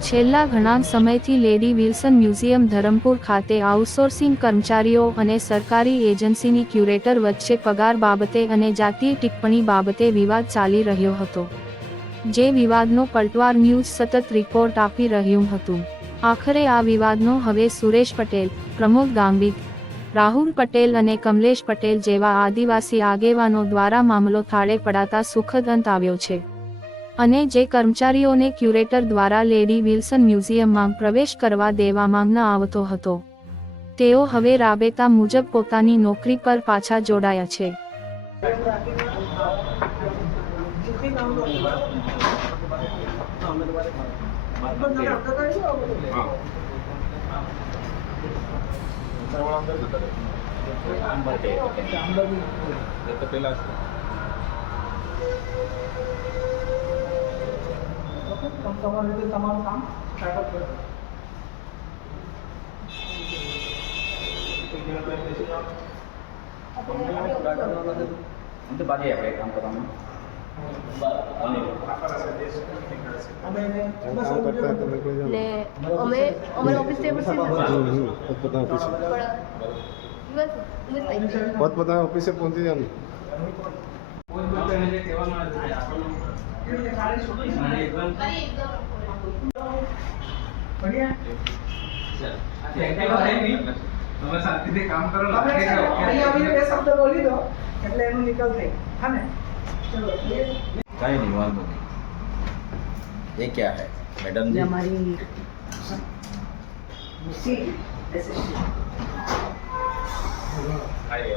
છેલ્લા ઘણા સમયથી લેડી વિલ્સન મ્યુઝિયમ ધરમપુર ખાતે આઉટસોર્સિંગ કર્મચારીઓ અને સરકારી એજન્સીની ક્યુરેટર વચ્ચે પગાર બાબતે અને જાતીય ટિપ્પણી બાબતે વિવાદ ચાલી રહ્યો હતો જે વિવાદનો પલટવાર ન્યૂઝ સતત રિપોર્ટ આપી રહ્યું હતું. આખરે આ વિવાદનો હવે સુરેશ પટેલ પ્રમોદ ગાંગીત રાહુલ પટેલ અને કમલેશ પટેલ જેવા આદિવાસી આગેવાનો દ્વારા મામલો થાળે પડાતા સુખદ અંત આવ્યો છે. અને જે કર્મચારીઓને ક્યુરેટર દ્વારા લેડી વિલ્સન મ્યુઝિયમમાં પ્રવેશ કરવા દેવામાં ન આવતો હતો. તેઓ હવે રાબેતા મુજબ પોતાની નોકરી પર પાછા જોડાયા છે. તમારું કામ સ્ટાર્ટઅપ કરો આપણે બાજી આપણે કામ કરવાનું અમે અમે ઓફિસ. પોતપોતાના ઓફિસે પહોંચી જાવ તમે શાંતિથી કામ કરો અહીંયા બે શબ્દ બોલી દો એટલે એનું નિકાલ થાય. હા ને? ચલો એ कहीं नहीं वांधो नहीं ये क्या है मैडम જે जी અમારી સી आइए